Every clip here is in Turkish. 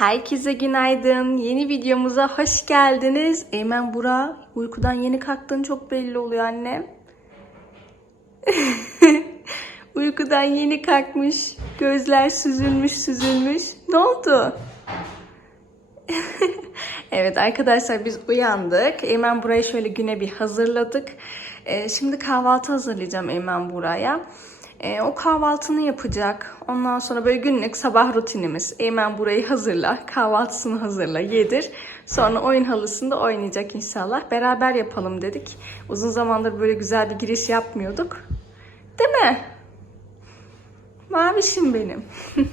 Herkese günaydın. Yeni videomuza hoş geldiniz. Eymen Bura, uykudan yeni kalktığın çok belli oluyor annem. uykudan yeni kalkmış. Gözler süzülmüş süzülmüş. Ne oldu? evet arkadaşlar biz uyandık. Eymen burayı şöyle güne bir hazırladık. Ee, şimdi kahvaltı hazırlayacağım Eymen buraya. Ee, o kahvaltını yapacak. Ondan sonra böyle günlük sabah rutinimiz. Eymen burayı hazırla, kahvaltısını hazırla, yedir. Sonra oyun halısında oynayacak inşallah. Beraber yapalım dedik. Uzun zamandır böyle güzel bir giriş yapmıyorduk. Değil mi? Mavişim benim.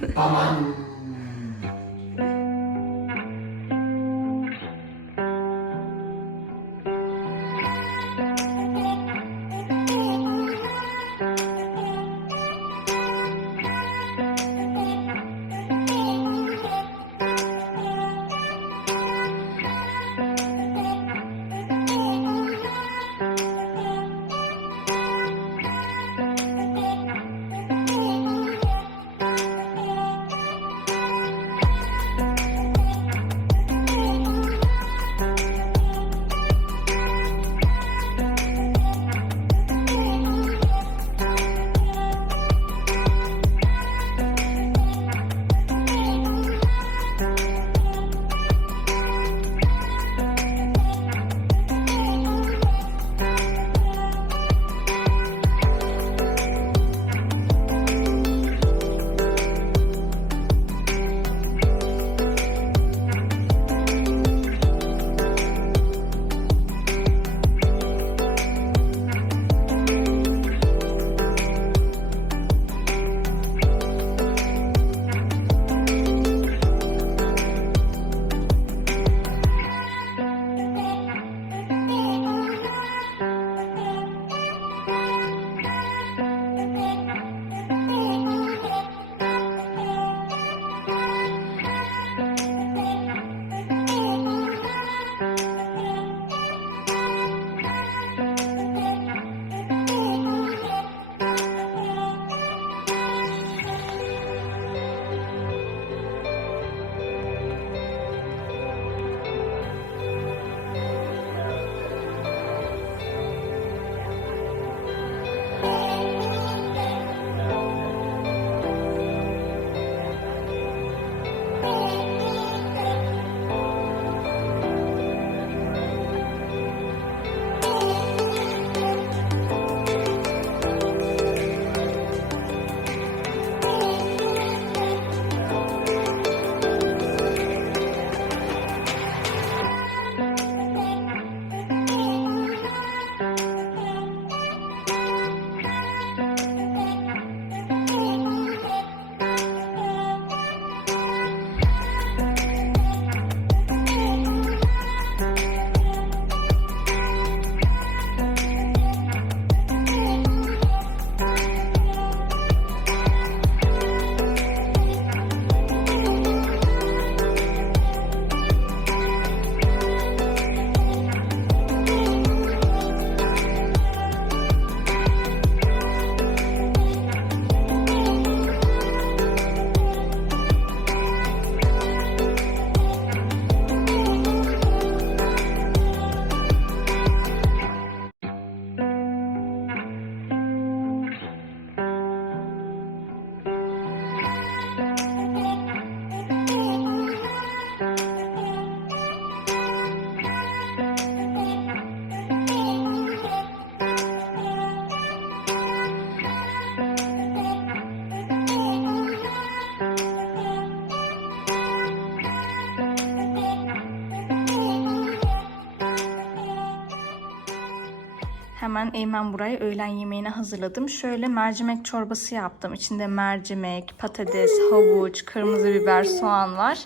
Eymen burayı öğlen yemeğine hazırladım. Şöyle mercimek çorbası yaptım. İçinde mercimek, patates, havuç, kırmızı biber, soğan var.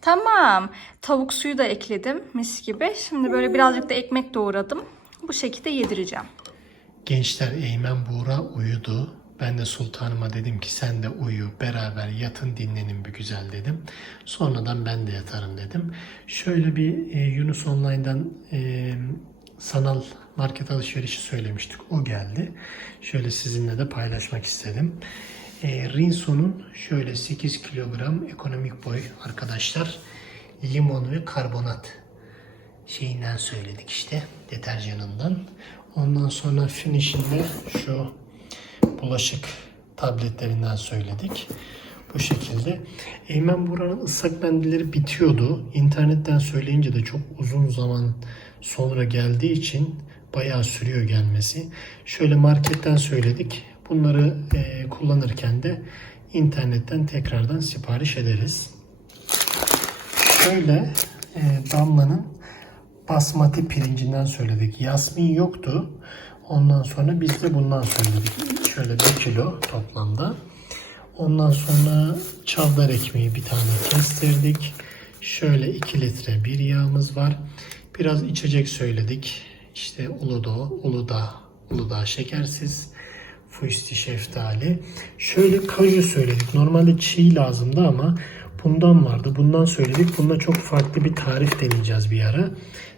Tamam. Tavuk suyu da ekledim mis gibi. Şimdi böyle birazcık da ekmek doğradım. Bu şekilde yedireceğim. Gençler Eymen Buğra uyudu. Ben de sultanıma dedim ki sen de uyu beraber yatın dinlenin bir güzel dedim. Sonradan ben de yatarım dedim. Şöyle bir e, Yunus Online'dan e, sanal market alışverişi söylemiştik. O geldi. Şöyle sizinle de paylaşmak istedim. E, Rinso'nun şöyle 8 kilogram ekonomik boy arkadaşlar. Limon ve karbonat şeyinden söyledik işte deterjanından. Ondan sonra finishinde şu bulaşık tabletlerinden söyledik. Bu şekilde. Eymen Buran'ın ıslak mendilleri bitiyordu. İnternetten söyleyince de çok uzun zaman sonra geldiği için bayağı sürüyor gelmesi. Şöyle marketten söyledik. Bunları e, kullanırken de internetten tekrardan sipariş ederiz. Şöyle e, Damla'nın basmati pirincinden söyledik. Yasmin yoktu. Ondan sonra biz de bundan söyledik. Şöyle 1 kilo toplamda. Ondan sonra çavdar ekmeği bir tane kestirdik. Şöyle 2 litre bir yağımız var. Biraz içecek söyledik. İşte Uludağ, Uludağ, Uludağ şekersiz. Fuisti şeftali. Şöyle kaju söyledik. Normalde çiğ lazımdı ama bundan vardı. Bundan söyledik. Bunda çok farklı bir tarif deneyeceğiz bir ara.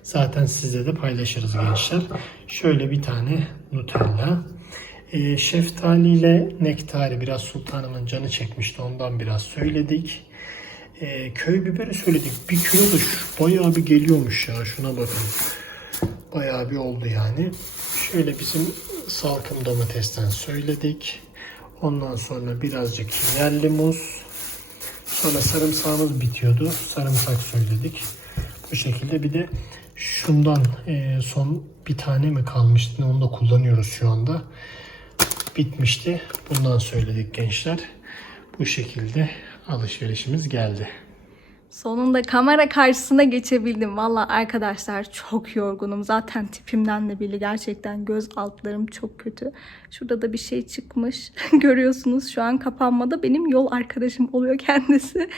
Zaten sizle de paylaşırız gençler. Şöyle bir tane Nutella. Ee, şeftali ile nektari biraz sultanımın canı çekmişti. Ondan biraz söyledik. Ee, köy biberi söyledik. Bir kilo da şu, bayağı bir geliyormuş ya. Şuna bakın. Bayağı bir oldu yani. Şöyle bizim salkım domatesten söyledik. Ondan sonra birazcık yerli muz. Sonra sarımsağımız bitiyordu. Sarımsak söyledik. Bu şekilde bir de şundan e, son bir tane mi kalmıştı? Onu da kullanıyoruz şu anda. Bitmişti. Bundan söyledik gençler. Bu şekilde alışverişimiz geldi. Sonunda kamera karşısına geçebildim. Valla arkadaşlar çok yorgunum. Zaten tipimden de belli. Gerçekten göz altlarım çok kötü. Şurada da bir şey çıkmış. Görüyorsunuz şu an kapanmada. Benim yol arkadaşım oluyor kendisi.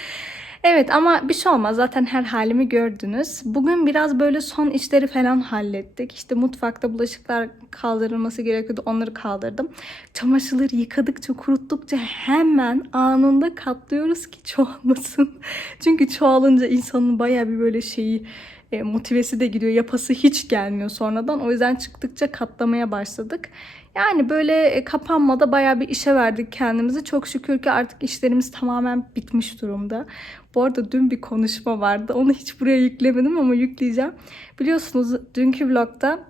Evet ama bir şey olmaz. Zaten her halimi gördünüz. Bugün biraz böyle son işleri falan hallettik. İşte mutfakta bulaşıklar kaldırılması gerekiyordu. Onları kaldırdım. Çamaşırları yıkadıkça, kuruttukça hemen anında katlıyoruz ki çoğalmasın. Çünkü çoğalınca insanın baya bir böyle şeyi e, motivesi de gidiyor. Yapası hiç gelmiyor sonradan. O yüzden çıktıkça katlamaya başladık. Yani böyle e, kapanmada baya bir işe verdik kendimizi. Çok şükür ki artık işlerimiz tamamen bitmiş durumda. Bu arada dün bir konuşma vardı. Onu hiç buraya yüklemedim ama yükleyeceğim. Biliyorsunuz dünkü vlogda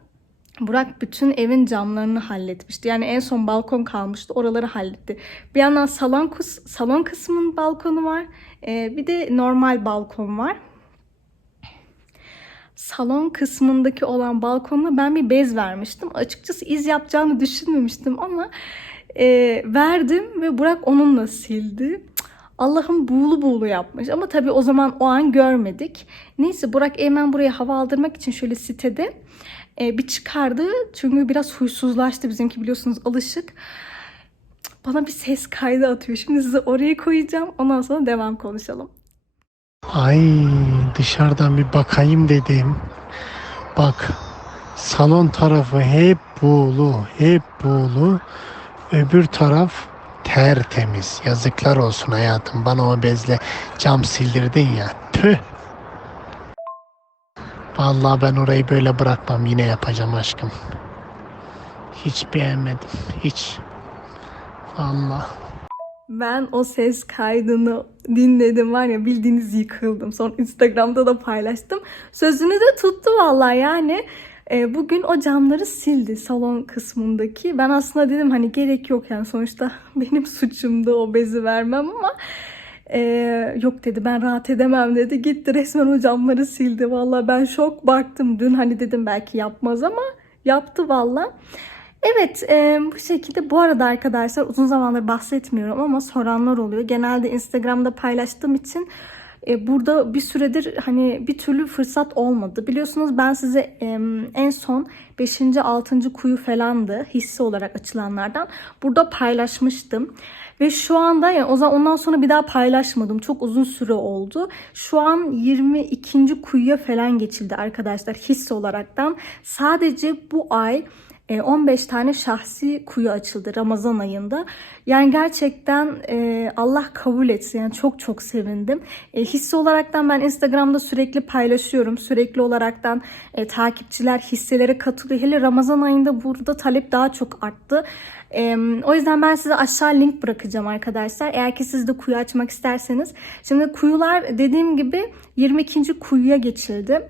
Burak bütün evin camlarını halletmişti. Yani en son balkon kalmıştı. Oraları halletti. Bir yandan salon, kıs- salon kısmının balkonu var. Ee, bir de normal balkon var. Salon kısmındaki olan balkonuna ben bir bez vermiştim. Açıkçası iz yapacağını düşünmemiştim ama e, verdim ve Burak onunla sildi. Allah'ım buğulu buğulu yapmış. Ama tabii o zaman o an görmedik. Neyse Burak hemen buraya hava aldırmak için şöyle sitede e, bir çıkardı. Çünkü biraz huysuzlaştı bizimki biliyorsunuz alışık. Bana bir ses kaydı atıyor. Şimdi size oraya koyacağım. Ondan sonra devam konuşalım. Ay dışarıdan bir bakayım dedim. Bak salon tarafı hep buğulu, hep buğulu. Öbür taraf tertemiz. Yazıklar olsun hayatım. Bana o bezle cam sildirdin ya. Tüh. Vallahi ben orayı böyle bırakmam. Yine yapacağım aşkım. Hiç beğenmedim. Hiç. Vallahi. Ben o ses kaydını dinledim var ya bildiğiniz yıkıldım. Sonra Instagram'da da paylaştım. Sözünü de tuttu vallahi yani. E, bugün o camları sildi salon kısmındaki. Ben aslında dedim hani gerek yok yani sonuçta benim suçumda o bezi vermem ama e, yok dedi ben rahat edemem dedi. Gitti resmen o camları sildi. Vallahi ben şok baktım. Dün hani dedim belki yapmaz ama yaptı vallahi. Evet e, bu şekilde bu arada arkadaşlar uzun zamandır bahsetmiyorum ama soranlar oluyor. Genelde Instagram'da paylaştığım için e, burada bir süredir hani bir türlü fırsat olmadı. Biliyorsunuz ben size e, en son 5. 6. kuyu falandı hisse olarak açılanlardan. Burada paylaşmıştım. Ve şu anda yani o zaman ondan sonra bir daha paylaşmadım. Çok uzun süre oldu. Şu an 22. kuyuya falan geçildi arkadaşlar hisse olaraktan. Sadece bu ay 15 tane şahsi kuyu açıldı Ramazan ayında. Yani gerçekten e, Allah kabul etsin. Yani çok çok sevindim. E, hissi olaraktan ben Instagram'da sürekli paylaşıyorum. Sürekli olaraktan e, takipçiler hisselere katılıyor. Hele Ramazan ayında burada talep daha çok arttı. E, o yüzden ben size aşağı link bırakacağım arkadaşlar. Eğer ki siz de kuyu açmak isterseniz. Şimdi kuyular dediğim gibi 22. kuyuya geçildi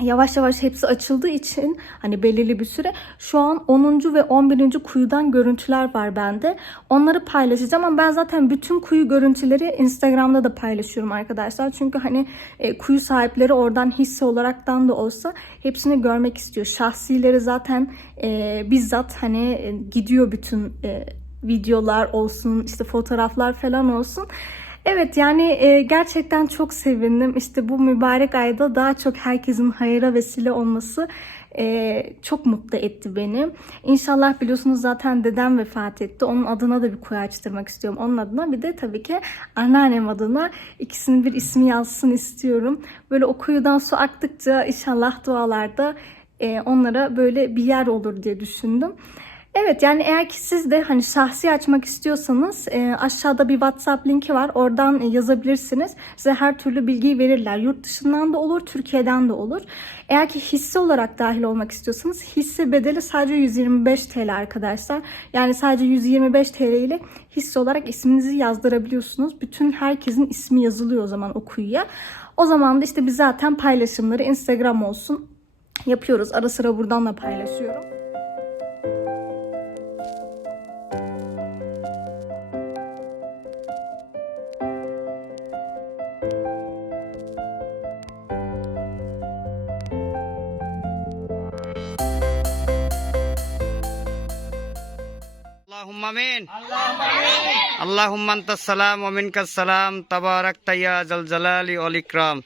yavaş yavaş hepsi açıldığı için hani belirli bir süre şu an 10. ve 11. kuyudan görüntüler var bende. Onları paylaşacağım ama ben zaten bütün kuyu görüntüleri Instagram'da da paylaşıyorum arkadaşlar. Çünkü hani e, kuyu sahipleri oradan hisse olaraktan da olsa hepsini görmek istiyor. Şahsileri zaten e, bizzat hani e, gidiyor bütün e, videolar olsun işte fotoğraflar falan olsun. Evet yani e, gerçekten çok sevindim. İşte bu mübarek ayda daha çok herkesin hayra vesile olması e, çok mutlu etti beni. İnşallah biliyorsunuz zaten dedem vefat etti. Onun adına da bir kuyu açtırmak istiyorum. Onun adına bir de tabii ki anneannem adına ikisinin bir ismi yazsın istiyorum. Böyle o kuyudan su aktıkça inşallah dualarda e, onlara böyle bir yer olur diye düşündüm. Evet yani eğer ki siz de hani şahsi açmak istiyorsanız e, aşağıda bir WhatsApp linki var. Oradan e, yazabilirsiniz. Size her türlü bilgiyi verirler. Yurt dışından da olur, Türkiye'den de olur. Eğer ki hisse olarak dahil olmak istiyorsanız hisse bedeli sadece 125 TL arkadaşlar. Yani sadece 125 TL ile hisse olarak isminizi yazdırabiliyorsunuz. Bütün herkesin ismi yazılıyor o zaman o kuyuya. O zaman da işte biz zaten paylaşımları Instagram olsun yapıyoruz. Ara sıra buradan da paylaşıyorum. আল্লাহুম্মান্তাস সালাম ওয়া মিনকাস সালাম তেবারাকতা ইয়া জলজালালি ওয়াল ইকরাম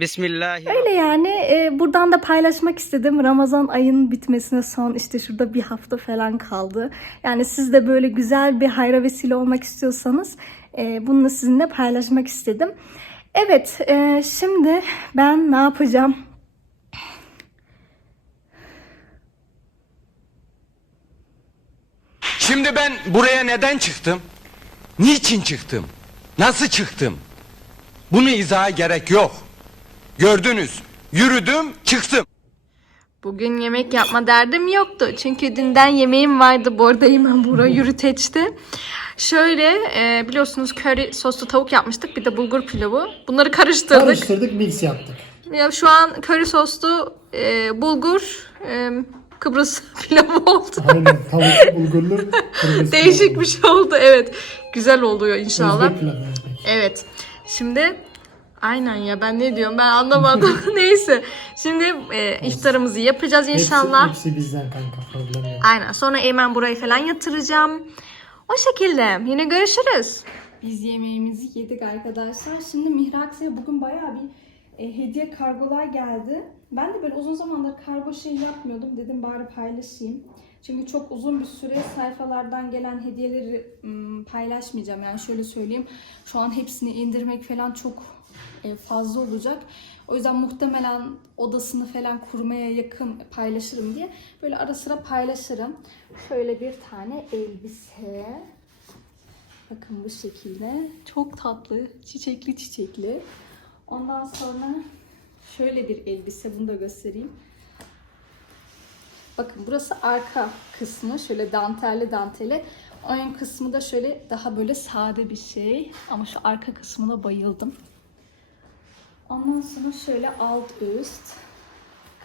Bismillah. Öyle yani e, buradan da paylaşmak istedim. Ramazan ayının bitmesine son işte şurada bir hafta falan kaldı. Yani siz de böyle güzel bir hayra vesile olmak istiyorsanız e, bunu sizinle paylaşmak istedim. Evet e, şimdi ben ne yapacağım? Şimdi ben buraya neden çıktım? Niçin çıktım? Nasıl çıktım? Bunu izaha gerek yok. Gördünüz. Yürüdüm, çıktım. Bugün yemek yapma derdim yoktu. Çünkü dünden yemeğim vardı. Bu arada hemen Buğra yürüteçti. Şöyle e, biliyorsunuz köri soslu tavuk yapmıştık. Bir de bulgur pilavı. Bunları karıştırdık. Karıştırdık, mix yaptık. Ya şu an köri soslu e, bulgur e, Kıbrıs pilavı oldu. Aynen tavuklu bulgurlu Değişik bir şey oldu. Evet. Güzel oluyor inşallah. Özbek pilavı. yani. Evet. Şimdi aynen ya ben ne diyorum ben anlamadım. Neyse. Şimdi e, iftarımızı yapacağız inşallah. Hepsi, hepsi bizden kanka problem yok. Aynen. Sonra Eymen burayı falan yatıracağım. O şekilde. Yine görüşürüz. Biz yemeğimizi yedik arkadaşlar. Şimdi Mihraksi'ye bugün bayağı bir e, hediye kargolar geldi. Ben de böyle uzun zamandır kargo şey yapmıyordum. Dedim bari paylaşayım. Çünkü çok uzun bir süre sayfalardan gelen hediyeleri ım, paylaşmayacağım. Yani şöyle söyleyeyim. Şu an hepsini indirmek falan çok e, fazla olacak. O yüzden muhtemelen odasını falan kurmaya yakın paylaşırım diye böyle ara sıra paylaşırım. Şöyle bir tane elbise. Bakın bu şekilde. Çok tatlı. Çiçekli çiçekli. Ondan sonra şöyle bir elbise. Bunu da göstereyim. Bakın burası arka kısmı. Şöyle dantelli danteli. Ön kısmı da şöyle daha böyle sade bir şey. Ama şu arka kısmına bayıldım. Ondan sonra şöyle alt üst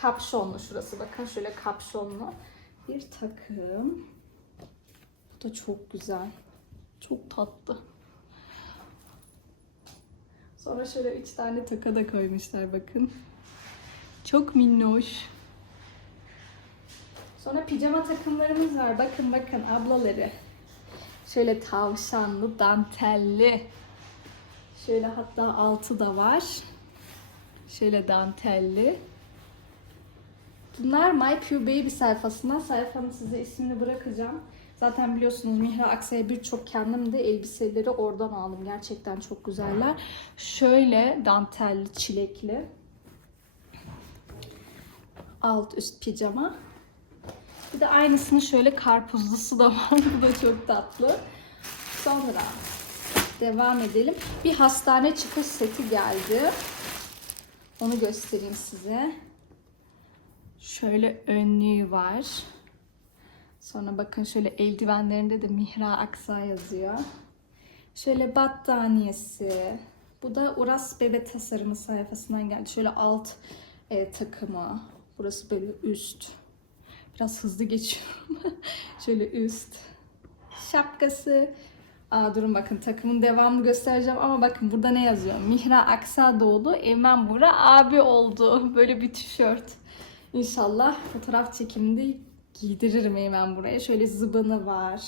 kapşonlu şurası bakın şöyle kapşonlu bir takım. Bu da çok güzel. Çok tatlı. Sonra şöyle üç tane taka da koymuşlar bakın. Çok minnoş. Sonra pijama takımlarımız var. Bakın bakın ablaları. Şöyle tavşanlı, dantelli. Şöyle hatta altı da var. Şöyle dantelli. Bunlar My Pure Baby sayfasından. Sayfanın size ismini bırakacağım. Zaten biliyorsunuz Mihra Aksa'ya birçok kendim de elbiseleri oradan aldım. Gerçekten çok güzeller. Şöyle dantelli, çilekli. Alt üst pijama. Bir de aynısını şöyle karpuzlusu da var. Bu da çok tatlı. Sonra devam edelim. Bir hastane çıkış seti geldi. Onu göstereyim size. Şöyle önlüğü var. Sonra bakın şöyle eldivenlerinde de Mihra Aksa yazıyor. Şöyle battaniyesi. Bu da Uras Bebe Tasarımı sayfasından geldi. Şöyle alt e, takımı. Burası böyle üst. Biraz hızlı geçiyorum. şöyle üst. Şapkası. Aa, durun bakın takımın devamını göstereceğim ama bakın burada ne yazıyor? Mihra Aksa doğdu, Eymen Bura abi oldu. Böyle bir tişört. İnşallah fotoğraf çekiminde giydiririm Eymen buraya. Şöyle zıbını var.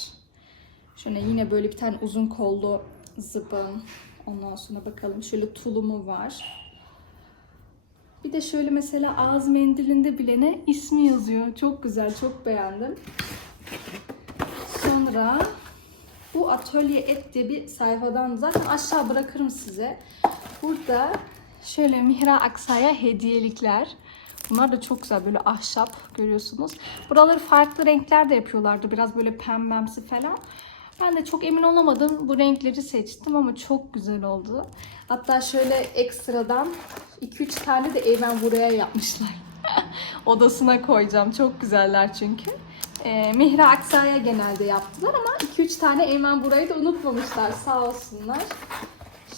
Şöyle yine böyle bir tane uzun kollu zıbın. Ondan sonra bakalım şöyle tulumu var. Bir de şöyle mesela ağız mendilinde bile ne ismi yazıyor. Çok güzel, çok beğendim. Sonra bu atölye et diye bir sayfadan zaten aşağı bırakırım size. Burada şöyle Mihra Aksa'ya hediyelikler. Bunlar da çok güzel böyle ahşap görüyorsunuz. Buraları farklı renklerde yapıyorlardı. Biraz böyle pembemsi falan. Ben de çok emin olamadım. Bu renkleri seçtim ama çok güzel oldu. Hatta şöyle ekstradan 2-3 tane de Eymen buraya yapmışlar. Odasına koyacağım. Çok güzeller çünkü. Ee, Mihra Aksa'ya genelde yaptılar ama 2-3 tane Eymen burayı da unutmamışlar. Sağ olsunlar.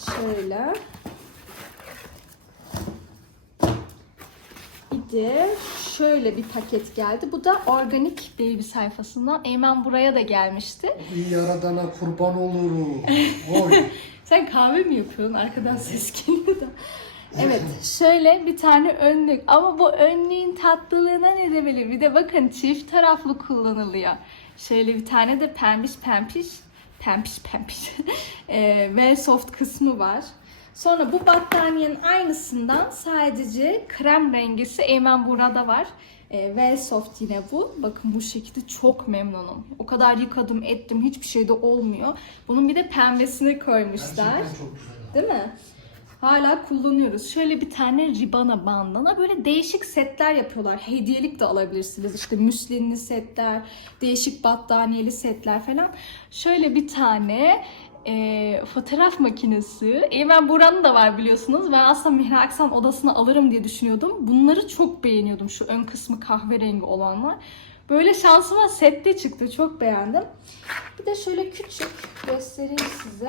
Şöyle. Bir de şöyle bir paket geldi. Bu da Organik Baby sayfasından. Eymen buraya da gelmişti. İyi yaradana kurban olurum. Oy. Sen kahve mi yapıyorsun? Arkadan ses geliyor da. Evet, şöyle bir tane önlük. Ama bu önlüğün tatlılığına ne demeliyim? Bir de bakın çift taraflı kullanılıyor. Şöyle bir tane de pembiş pempiş, pempiş pempiş eee, ve soft kısmı var. Sonra bu battaniyenin aynısından sadece krem rengisi Eymen burada var. Ee, ve soft yine bu. Bakın bu şekilde çok memnunum. O kadar yıkadım ettim hiçbir şey de olmuyor. Bunun bir de pembesini koymuşlar. Değil mi? Hala kullanıyoruz. Şöyle bir tane ribana bandana böyle değişik setler yapıyorlar. Hediyelik de alabilirsiniz. İşte müslinli setler, değişik battaniyeli setler falan. Şöyle bir tane e, fotoğraf makinesi. Eymen Buran'ın da var biliyorsunuz. Ben aslında Mihra Aksan odasına alırım diye düşünüyordum. Bunları çok beğeniyordum. Şu ön kısmı kahverengi olanlar. Böyle şansıma sette çıktı. Çok beğendim. Bir de şöyle küçük göstereyim size.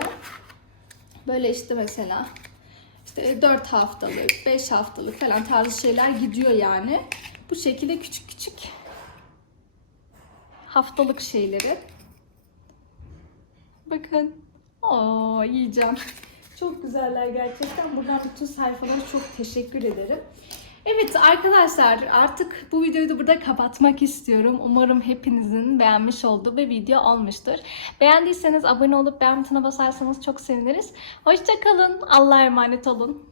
Böyle işte mesela işte 4 haftalık, 5 haftalık falan tarzı şeyler gidiyor yani. Bu şekilde küçük küçük haftalık şeyleri. Bakın. Oo yiyeceğim. Çok güzeller gerçekten. Buradan bütün sayfalara çok teşekkür ederim. Evet arkadaşlar artık bu videoyu da burada kapatmak istiyorum. Umarım hepinizin beğenmiş olduğu bir video olmuştur. Beğendiyseniz abone olup beğen butonuna basarsanız çok seviniriz. Hoşçakalın. Allah'a emanet olun.